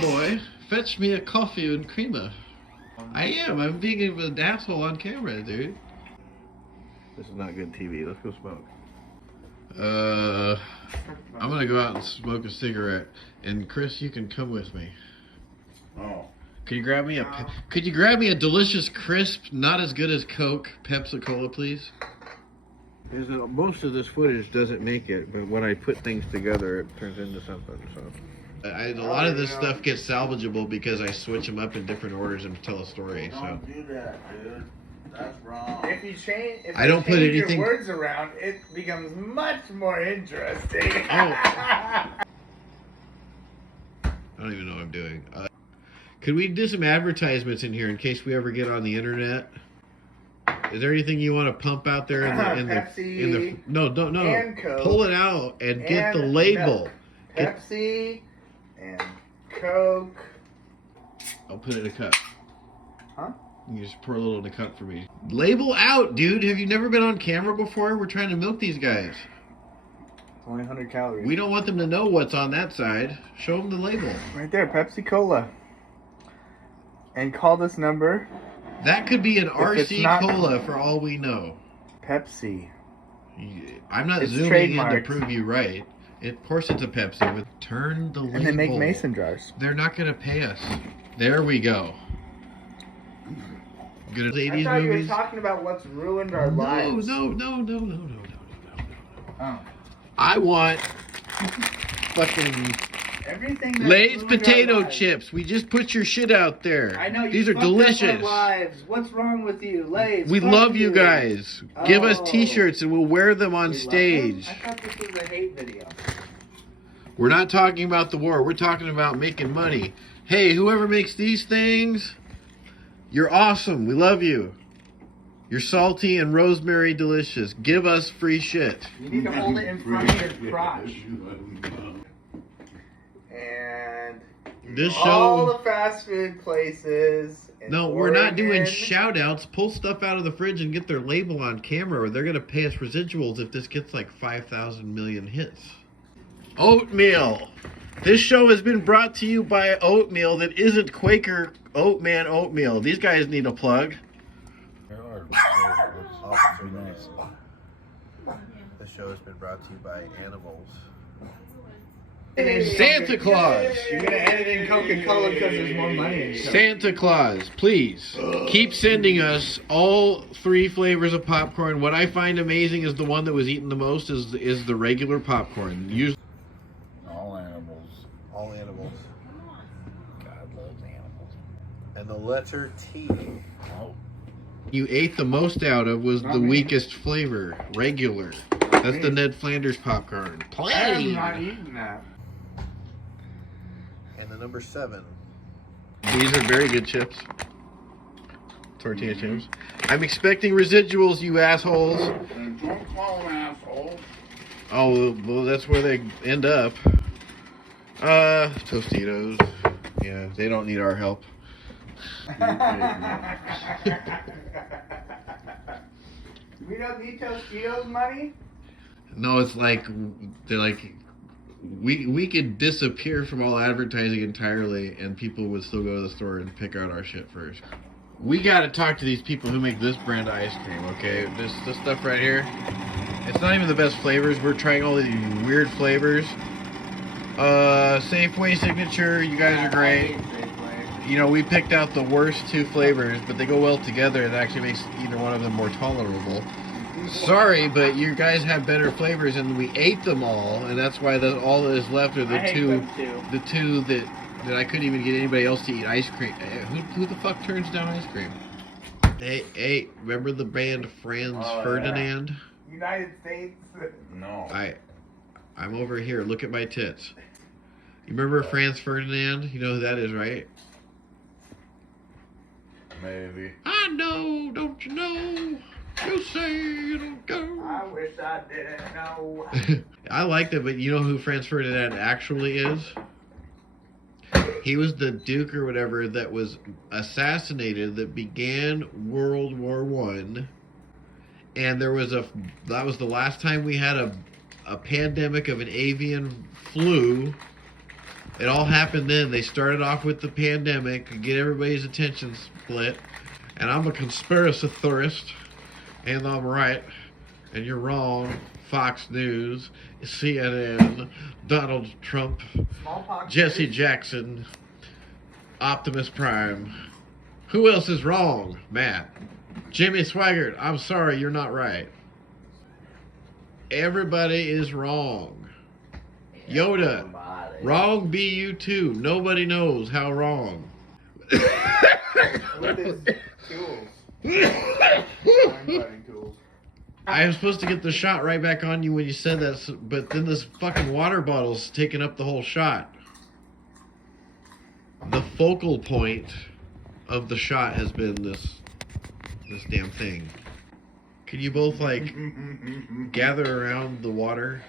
Cowboy, fetch me a coffee and creamer. I am. I'm being an asshole on camera, dude. This is not good TV. Let's go smoke. I'm gonna go out and smoke a cigarette, and Chris, you can come with me. Oh. Could you grab me a delicious, crisp, not as good as Coke, Pepsi Cola, please? Most of this footage doesn't make it, but when I put things together, it turns into something. So, a lot of this stuff gets salvageable because I switch them up in different orders and tell a story. Don't do that, dude. That's wrong. If you change, I don't put anything. Your words around, it becomes much more interesting. Oh. I don't even know what I'm doing. Could we do some advertisements in here in case we ever get on the internet? Is there anything you want to pump out there in the no, don't no. And Coke, pull it out and get the label. Pepsi and Coke. I'll put it in a cup. Huh? You just pour a little in a cup for me. Label out, dude. Have you never been on camera before? We're trying to milk these guys. It's only 100 calories. We don't want them to know what's on that side. Show them the label. Right there, Pepsi Cola. And call this number. That could be an RC Cola for all we know. Pepsi. I'm not It's zooming in to trademarked. prove you right. Of course it's a Pepsi. But turn the label. And they make mason jars. They're not going to pay us. There we go. Good as 80s I thought movies. you were talking about what's ruined our lives. No. Oh. I want fucking Everything that Lay's ruined our potato lives. chips. We just put your shit out there. I know you These are fucked up delicious. our lives. What's wrong with you, Lay's? We fuck love you guys. Give us Oh. t-shirts and we'll wear them on We love stage. them? I thought this was a hate video. We're not talking about the war. We're talking about making money. Hey, whoever makes these things, you're awesome. We love you. You're salty and rosemary delicious. Give us free shit. You need to hold it in front of your crotch. And This all show... the fast food places. In No, we're not doing Oregon. shout outs. Pull stuff out of the fridge and get their label on camera or they're going to pay us residuals if this gets like 5,000 million hits. Oatmeal. This show has been brought to you by oatmeal that isn't Quaker Oatman oatmeal. These guys need a plug. This show has been brought to you by animals. Santa Claus. You're gonna edit in Coca-Cola because there's more money in Coke. Santa Claus, please keep sending us all 3 flavors of popcorn. What I find amazing is the one that was eaten the most is the regular popcorn. Usually, All animals. all animals. God loves animals. And the letter T. Oh. You ate the most out of was Not the me. weakest flavor, regular. That's the Ned Flanders popcorn. I'm Plain. not eating that. And the number 7. These are very good chips. Tortilla chips. I'm expecting residuals, you assholes. And don't call them assholes. Oh, well, that's where they end up. Tostitos. Yeah, they don't need our help. We don't need Tostitos money? No, it's like, they're like, we could disappear from all advertising entirely and people would still go to the store and pick out our shit first. We gotta talk to these people who make this brand of ice cream, okay? This stuff right here, it's not even the best flavors. We're trying all these weird flavors. Safeway Signature, you guys are great. You know, we picked out the worst 2 flavors, but they go well together and it actually makes either one of them more tolerable. Sorry, but you guys have better flavors and we ate them all, and that's why all that is left are the two that I couldn't even get anybody else to eat ice cream. Who the fuck turns down ice cream? Hey, remember the band Franz Ferdinand? Yeah. United States. No. I'm over here. Look at my tits. You remember Franz Ferdinand? You know who that is, right? Maybe. I know, don't you know? You say you don't go. I wish I didn't know. I liked it, but you know who Franz Ferdinand actually is? He was the Duke or whatever that was assassinated that began World War I. And that was the last time we had a pandemic of an avian flu. It all happened then. They started off with the pandemic to get everybody's attention split. And I'm a conspiracy theorist. And I'm right. And you're wrong. Fox News, CNN, Donald Trump, Jesse Jackson, Optimus Prime. Who else is wrong? Matt. Jimmy Swaggart, I'm sorry, you're not right. Everybody is wrong. Yoda, wrong be you too. Nobody knows how wrong. With his tools. Crime-fighting tools. I was supposed to get the shot right back on you when you said that, but then this fucking water bottle's taking up the whole shot. The focal point of the shot has been this damn thing. Can you both, like, gather around the water,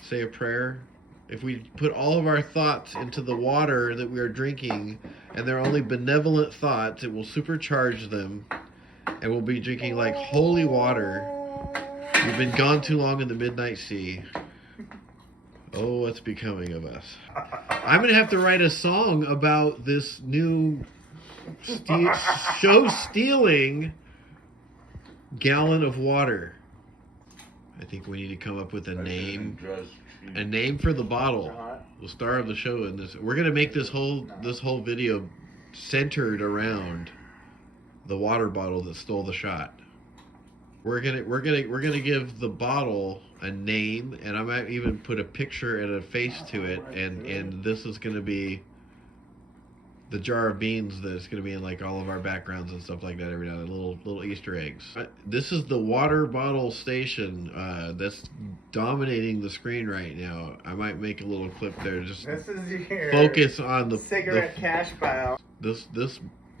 say a prayer? If we put all of our thoughts into the water that we are drinking, and they're only benevolent thoughts, it will supercharge them, and we'll be drinking like holy water. We've been gone too long in the midnight sea. Oh, what's becoming of us? I'm going to have to write a song about this new show-stealing gallon of water. I think we need to come up with a name. A name for the bottle. The star of the show in this. We're going to make this whole video centered around the water bottle that stole the shot. We're gonna give the bottle a name, and I might even put a picture and a face to it, and this is gonna be the jar of beans that's gonna be in like all of our backgrounds and stuff like that every now and then, little Easter eggs. This is the water bottle station that's dominating the screen right now. I might make a little clip there, just This is your focus on the cigarette cash pile. This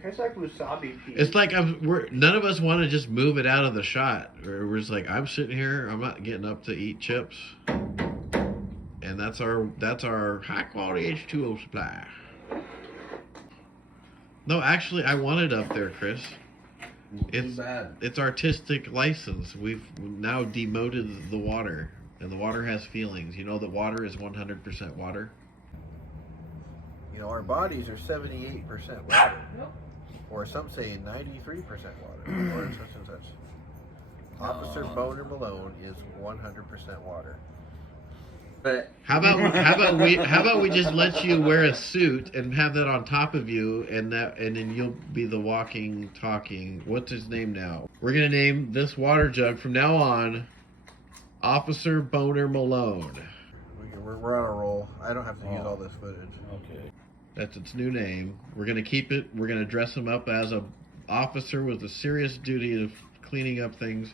It's like wasabi pea. it's like none of us want to just move it out of the shot. We're just like, I'm sitting here, I'm not getting up to eat chips, and that's our high quality H2O supply. No, actually, I want it up there, Chris. It's artistic license. We've now demoted the water, and the water has feelings. You know that water is 100% water. You know, our bodies are 78% water. Or some say 93% water, or such and such. Officer Boner Malone is 100% water. But How about we just let you wear a suit and have that on top of you, and then you'll be the walking, talking. What's his name now? We're gonna name this water jug from now on Officer Boner Malone. We're on a roll. I don't have to use all this footage. Okay. That's its new name. We're going to keep it. We're going to dress him up as a officer with a serious duty of cleaning up things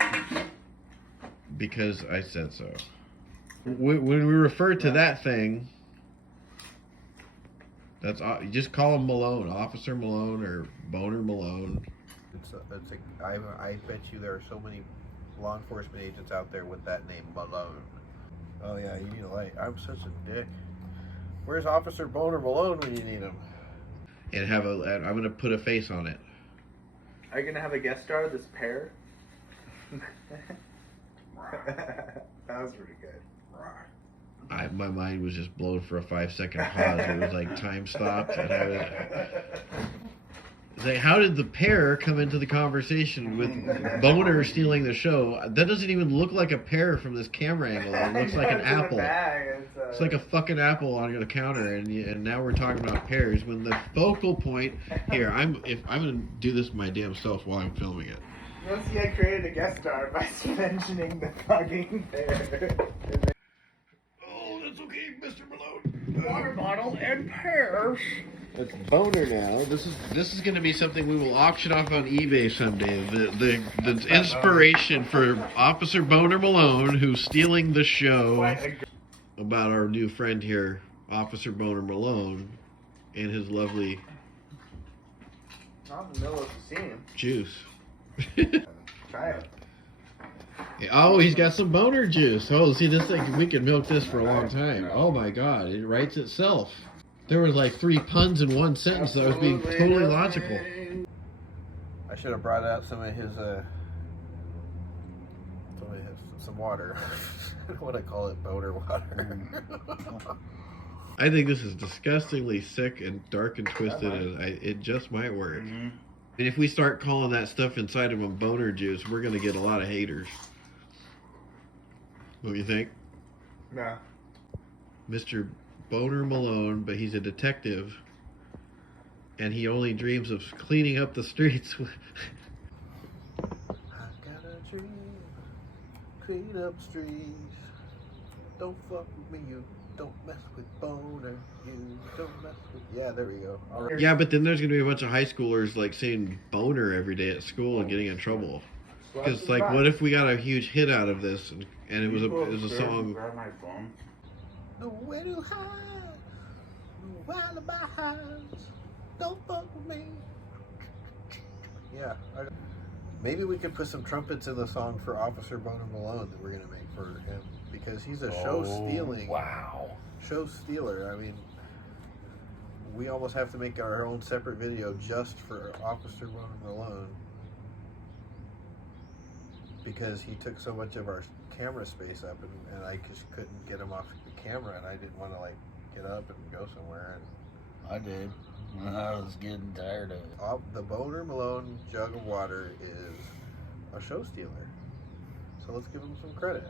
because I said so. When we refer to that thing, that's you just call him Malone, Officer Malone or Boner Malone. I bet you there are so many law enforcement agents out there with that name, Malone. Oh yeah, you need a light. I'm such a dick. Where's Officer Boner Malone when you need him? And I'm gonna put a face on it. are you gonna have a guest star? This pair? That was pretty good. My mind was just blown for a 5-second pause. It was like time stopped. And I was, it's like, how did the pair come into the conversation with Boner stealing the show? That doesn't even look like a pear from this camera angle. It looks like an apple. It's like a fucking apple on the counter, and now we're talking about pears when the focal point here. I'm gonna do this my damn self while I'm filming it. You'll see I created a guest star by mentioning the fucking pear. Oh, that's okay, Mr. Malone. Water bottle and pears. It's Boner now. This is going to be something we will auction off on eBay someday. The inspiration for Officer Boner Malone, who's stealing the show about our new friend here, Officer Boner Malone, and his lovely Not in the middle of the scene. juice. Try it. Oh, he's got some boner juice. Oh, see, this thing, we can milk this for a long time. Oh my God, it writes itself. There was like 3 puns in one sentence that was being totally logical. I should have brought out some of his some water. What I call it, boner water. I think this is disgustingly sick and dark and twisted, and it just might work. Mm-hmm. And if we start calling that stuff inside of them boner juice, we're gonna get a lot of haters. What do you think? Yeah. Mr. Boner Malone, but he's a detective, and he only dreams of cleaning up the streets. I got a dream, clean up streets. Don't fuck with me, you don't mess with Boner. You don't mess with. Yeah, there we go. All right. Yeah, but then there's gonna be a bunch of high schoolers like saying boner every day at school and getting in trouble. Because like, what if we got a huge hit out of this, and it was a song? Grab my phone. Nowhere to hide, no alibi hides. Don't fuck with me. Yeah. Maybe we could put some trumpets in the song for Officer Boner Malone that we're gonna make for him, because he's a show stealing. Wow. Show stealer. I mean, we almost have to make our own separate video just for Officer Boner Malone, because he took so much of our camera space up, and I just couldn't get him off the camera, and I didn't want to like get up and go somewhere. And I did. I was getting tired of it. the Boner Malone jug of water is a show stealer, so let's give him some credit.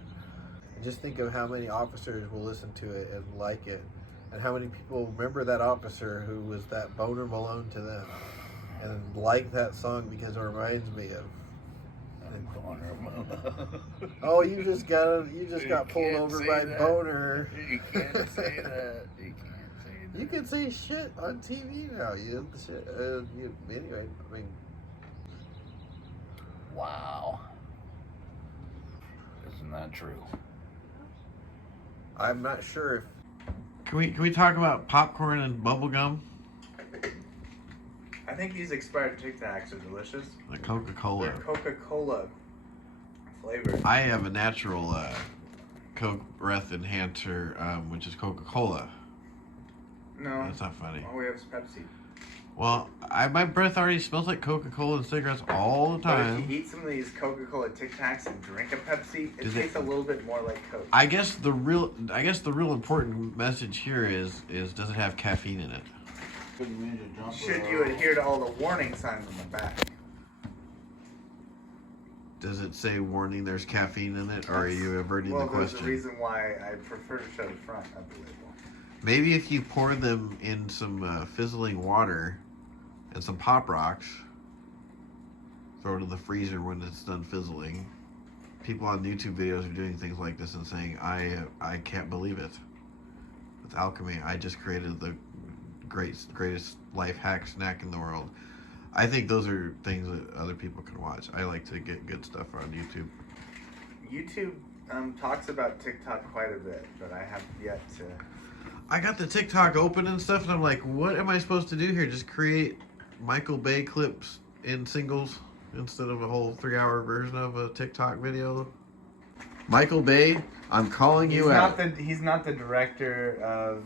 And just think of how many officers will listen to it and like it, and how many people remember that officer who was that Boner Malone to them, and like that song because it reminds me of. Boner Malone. Oh, you just got pulled over by that. Boner. You can't say that. You can't say that. You can say shit on TV now. Anyway, I mean, Wow. Isn't that true? I'm not sure if. Can we talk about popcorn and bubble gum? I think these expired Tic Tacs are delicious. Like Coca-Cola. They're Coca-Cola flavored. I have a natural Coke breath enhancer, which is Coca-Cola. No. That's not funny. All we have is Pepsi. Well, my breath already smells like Coca-Cola and cigarettes all the But if time. you eat some of these Coca-Cola Tic Tacs and drink a Pepsi, it Does tastes a little bit more like Coke. I guess the real important message here is does it have caffeine in it? Should you adhere to all the warning signs on the back? Does it say warning there's caffeine in it, or are you averting the Well, there's a question? reason why I prefer to show the front of the label. Maybe if you pour them in some fizzling water and some Pop Rocks, throw it in the freezer when it's done fizzling. People on YouTube videos are doing things like this and saying, I can't believe it. With alchemy, I just created the greatest life hack snack in the world. I think those are things that other people can watch. I like to get good stuff on YouTube. YouTube talks about TikTok quite a bit, but I have yet to. I got the TikTok open and stuff, and I'm like, what am I supposed to do here? Just create Michael Bay clips in singles instead of a whole 3-hour version of a TikTok video? Michael Bay, I'm calling you out. He's not the director of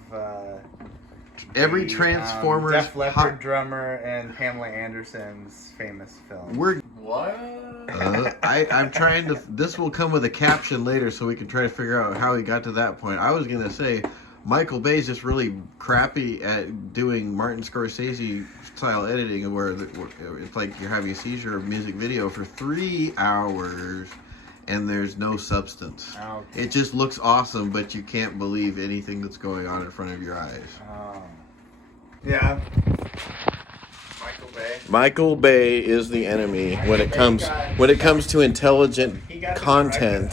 Every Transformers Def Leppard drummer and Pamela Anderson's famous film. What? I'm trying to. This will come with a caption later, so we can try to figure out how he got to that point. I was gonna say, Michael Bay's just really crappy at doing Martin Scorsese style editing, where it's like you're having a seizure of music video for 3 hours, and there's no substance. Okay. It just looks awesome, but you can't believe anything that's going on in front of your eyes. Yeah. Michael Bay. Michael Bay is the enemy when it comes to intelligent content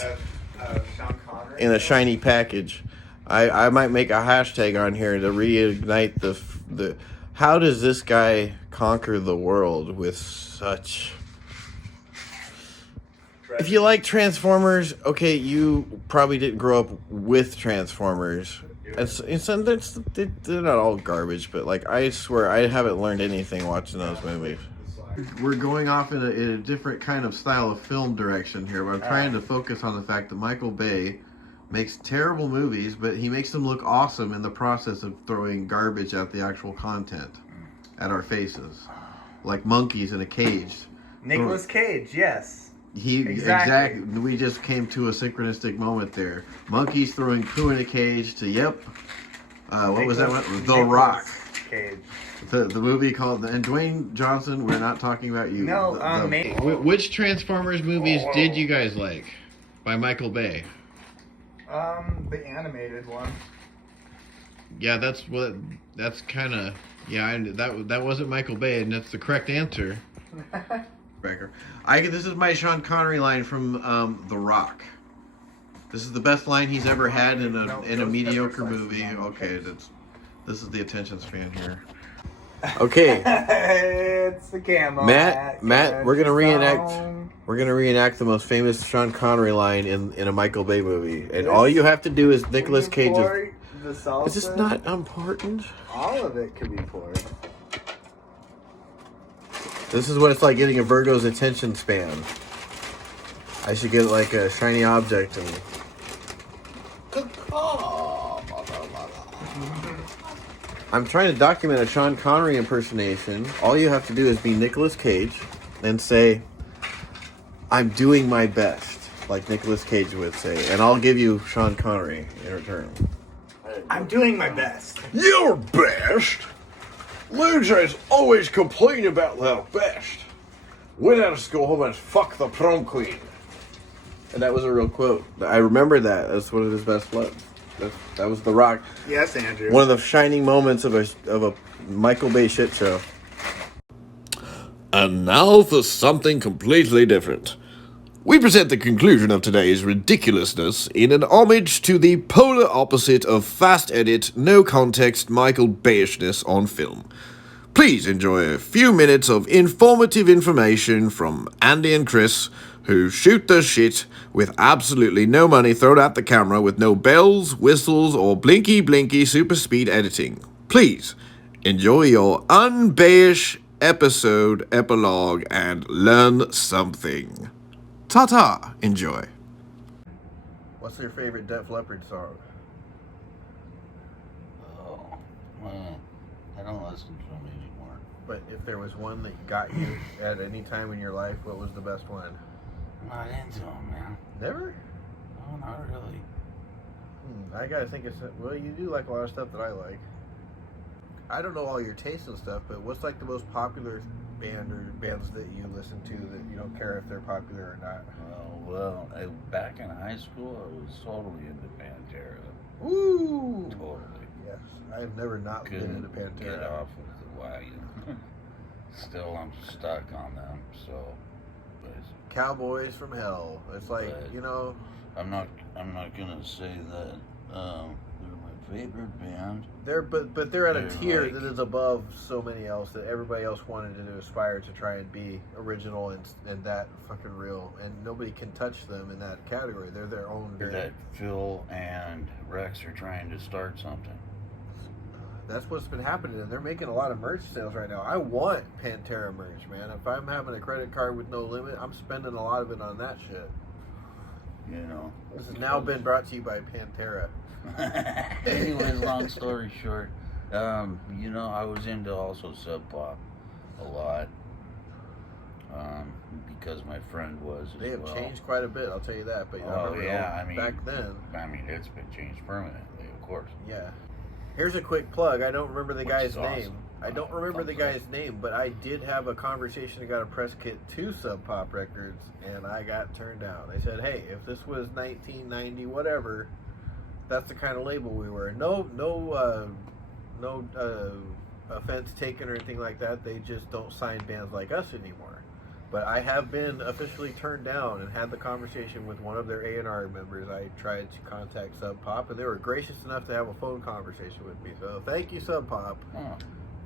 Of Sean Connery. in a shiny package. I might make a hashtag on here to reignite the how does this guy conquer the world with such. If you like Transformers, okay, you probably didn't grow up with Transformers. They're not all garbage, but like I swear I haven't learned anything watching those movies. We're going off in a different kind of style of film direction here, but I'm trying to focus on the fact that Michael Bay makes terrible movies, but he makes them look awesome in the process of throwing garbage at the actual content, at our faces. Like monkeys in a cage. Nicolas Cage, yes. Exactly. We just came to a synchronistic moment there. Monkeys throwing poo in a cage to, yep, What was that one? The Nicolas Rock. Cage. The movie called, and Dwayne Johnson, we're not talking about you. No, me. Which Transformers movies did you guys like? By Michael Bay. The animated one. Yeah, that's kind of, yeah, that wasn't Michael Bay, and that's the correct answer. This is my Sean Connery line from The Rock. This is the best line he's ever had in a mediocre movie. Okay, this is the attention span here. Okay, It's the camo. Matt, we're gonna reenact the most famous Sean Connery line in a Michael Bay movie, and all you have to do is Nicolas Cage. Is this not important? All of it could be poured. This is what it's like getting a Virgo's attention span. I should get like a shiny object and. I'm trying to document a Sean Connery impersonation. All you have to do is be Nicolas Cage and say, "I'm doing my best," like Nicolas Cage would say, and I'll give you Sean Connery in return. I'm doing my best. Your best? Losers always complain about their best. Went out of go home and fuck the prom queen. And that was a real quote. I remember that. That's one of his best ones. That was The Rock. Yes, Andrew. One of the shining moments of a Michael Bay shit show. And now for something completely different. We present the conclusion of today's ridiculousness in an homage to the polar opposite of fast edit, no context Michael Bayishness on film. Please enjoy a few minutes of informative information from Andy and Chris, who shoot the shit with absolutely no money thrown at the camera with no bells, whistles, or blinky super speed editing. Please enjoy your unbayish episode epilogue and learn something. Ta-ta, enjoy. What's your favorite Def Leppard song? Oh, well, I don't listen to them anymore. But if there was one that got you at any time in your life, what was the best one? I'm not into them, man. Never? No, not really. I gotta think it's, well, you do like a lot of stuff that I like. I don't know all your tastes and stuff, but what's like the most popular band or bands that you listen to that you don't care if they're popular or not? Back in high school, I was totally into Pantera. Ooh! Totally. Yes, I've never not been into Couldn't Pantera. get off of the wagon. Still, I'm stuck on them, so... But Cowboys from Hell. It's like, But- you know, I'm not gonna say that they're my favorite band. but they're at a They're tier like- that is above so many else that everybody else wanted to aspire to try and be original and that fucking real, and nobody can touch them in that category. They're their own. That Phil and Rex are trying to start something. That's what's been happening, and they're making a lot of merch sales right now. I want Pantera merch, man. If I'm having a credit card with no limit, I'm spending a lot of it on that shit. You know. This has now been brought to you by Pantera. Anyways, long story short, you know, I was into also Sub Pop a lot. Because my friend was as They have well. changed quite a bit, I'll tell you that. But I remember back then. I mean, it's been changed permanently, of course. Yeah. Here's a quick plug. I don't remember the Which guy's is awesome. name. I don't remember the guy's name, but I did have a conversation and got a press kit to Sub Pop Records, and I got turned down. They said, "Hey, if this was 1990, whatever, that's the kind of label we were." No offense taken or anything like that. They just don't sign bands like us anymore. But I have been officially turned down and had the conversation with one of their A&R members. I tried to contact Sub Pop, and they were gracious enough to have a phone conversation with me. So thank you, Sub Pop. Oh,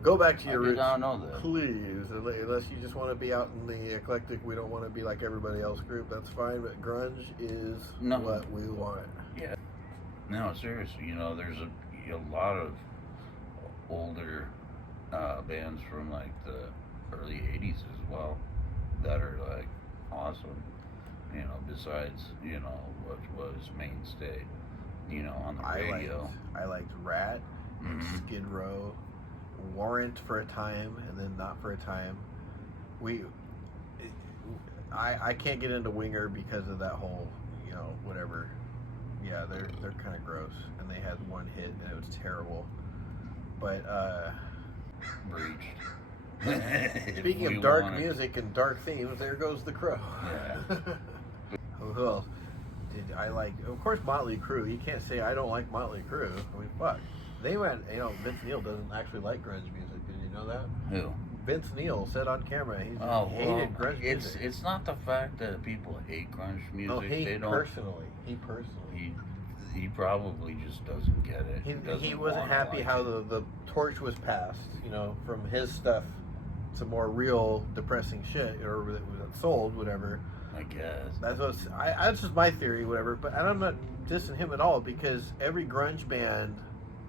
Go back to your I did roots, not know that. please. Unless you just want to be out in the eclectic, we don't want to be like everybody else group. That's fine, but grunge is No. what we want. Yeah. No, seriously, you know, there's a lot of older bands from like the early 80s as well that are like awesome, you know, besides, you know, what was mainstay, you know, on the radio. I liked Rat, Mhm. Skid Row, Warrant for a time, and then not for a time. I can't get into Winger because of that whole, you know, whatever. Yeah, they're kind of gross, and they had one hit, and it was terrible. But Breached. speaking If we of dark wanted- music and dark themes, there goes the crow. Yeah. Who else did I like? Of course, Motley Crue. You can't say I don't like Motley Crue. I mean, fuck. They went. You know, Vince Neil doesn't actually like grunge music. Did you know that? Who? Vince Neil said on camera he well, hated grunge it's music. it's not the fact that people hate grunge music. No, he they don't. personally. He probably just doesn't get it. He doesn't wasn't wanna happy like how it. the torch was passed, you know, from his stuff to more real depressing shit, or that was sold, whatever. I guess. That's just my theory, whatever. But I'm not dissing him at all, because every grunge band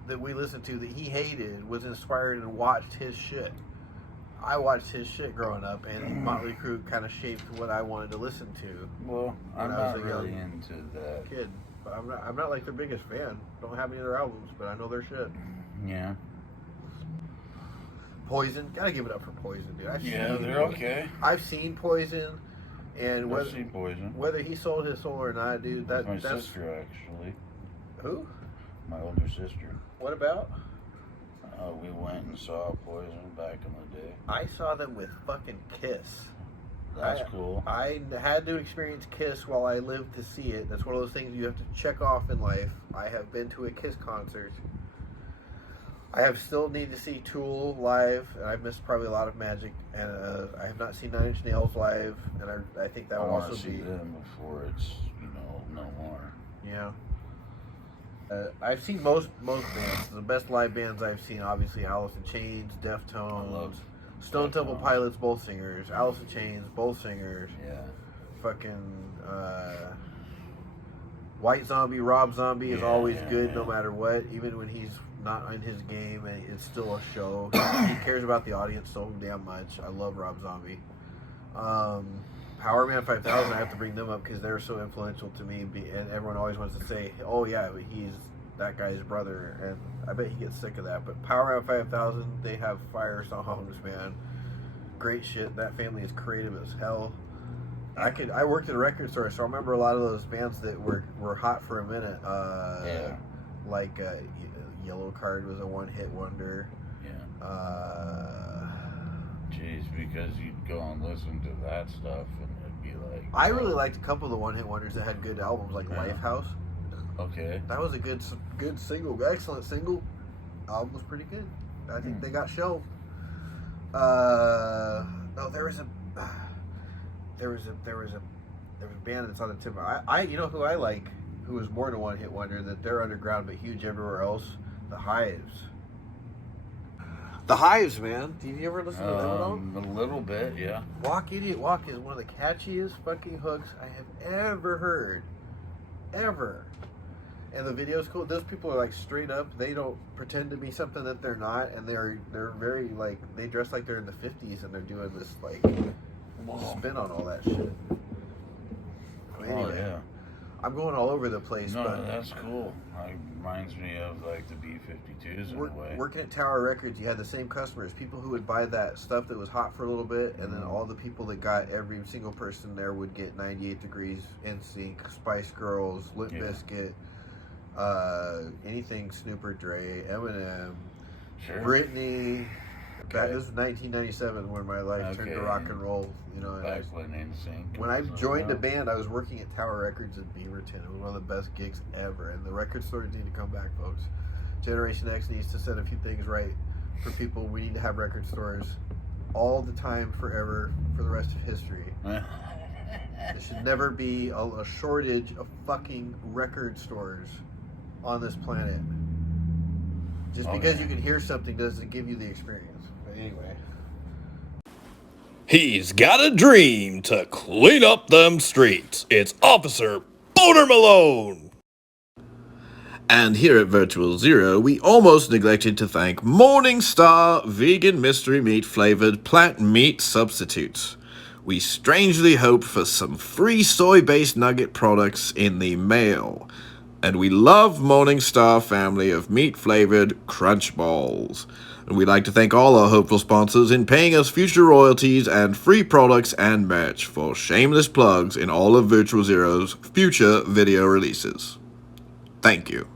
that we listened to that he hated was inspired and watched his shit. I watched his shit growing up, and Motley Crue kind of shaped what I wanted to listen to. Well, I'm when I was not a really young into that. Kid, but I'm not like their biggest fan. Don't have any of their albums, but I know their shit. Yeah. Poison, gotta give it up for Poison, dude. They're okay. I've seen Poison, and I've seen Poison. whether he sold his soul or not, dude. That's That's my sister, actually. Who? My older sister. What about? We went and saw Poison back in the day. I saw them with fucking Kiss. That's cool. I had to experience Kiss while I lived to see it. That's one of those things you have to check off in life. I have been to a Kiss concert. I have still need to see Tool live, and I've missed probably a lot of Magic, and I have not seen Nine Inch Nails live, and I think that I would want also to see be them before it's no more. yeah. I've seen most bands. The best live bands I've seen, obviously, Alice in Chains, I Deftones, love Stone Temple Deftones. Pilots, both singers. Alice in Chains, both singers. Yeah. Fucking White Zombie, Rob Zombie is always good no matter what, even when he's not in his game, and it's still a show. He cares about the audience so damn much. I love Rob Zombie. Power Man 5000, I have to bring them up because they're so influential to me, and everyone always wants to say, oh yeah, he's that guy's brother, and I bet he gets sick of that. But Power Man 5000, they have fire songs, man. Great shit. That family is creative as hell. I worked at a record store, so I remember a lot of those bands that were hot for a minute. Like Yellow Card was a one-hit wonder. Yeah. Jeez, because you'd go and listen to that stuff, and it'd be like. I really liked a couple of the one-hit wonders that had good albums, like Lifehouse. Okay. That was a good single, excellent single. Album was pretty good. I think they got shelved. No, there was a band that's on the tip. You know who I like, who was more than one hit wonder, that they're underground but huge everywhere else. The Hives. The Hives, man. Did you ever listen to them at all? A little bit, yeah. Walk Idiot Walk is one of the catchiest fucking hooks I have ever heard. Ever. And the video's cool. Those people are like straight up. They don't pretend to be something that they're not, and they're very like, they dress like they're in the 50s, and they're doing this like spin on all that shit. Anyway, yeah. I'm going all over the place. No, but that's cool. It reminds me of like the B-52s in a way. Working at Tower Records, you had the same customers. People who would buy that stuff that was hot for a little bit, and then all the people that got, every single person there would get 98 Degrees, NSYNC, Spice Girls, Limp Bizkit, anything Snooper Dre, Eminem, Britney. This was 1997 when my life turned to rock and roll. You know, back when NSYNC. When I joined the band, I was working at Tower Records in Beaverton. It was one of the best gigs ever, and the record stores need to come back, folks. Generation X needs to set a few things right for people. We need to have record stores all the time, forever, for the rest of history. There should never be a shortage of fucking record stores on this planet. Just because you can hear something doesn't give you the experience. But anyway. He's got a dream to clean up them streets. It's Officer Boner Malone. And here at Virtual Zero, we almost neglected to thank Morningstar Vegan Mystery Meat Flavored Plant Meat Substitutes. We strangely hope for some free soy-based nugget products in the mail. And we love Morningstar family of meat-flavored crunch balls. And we'd like to thank all our hopeful sponsors in paying us future royalties and free products and merch for shameless plugs in all of Virtual Zero's future video releases. Thank you.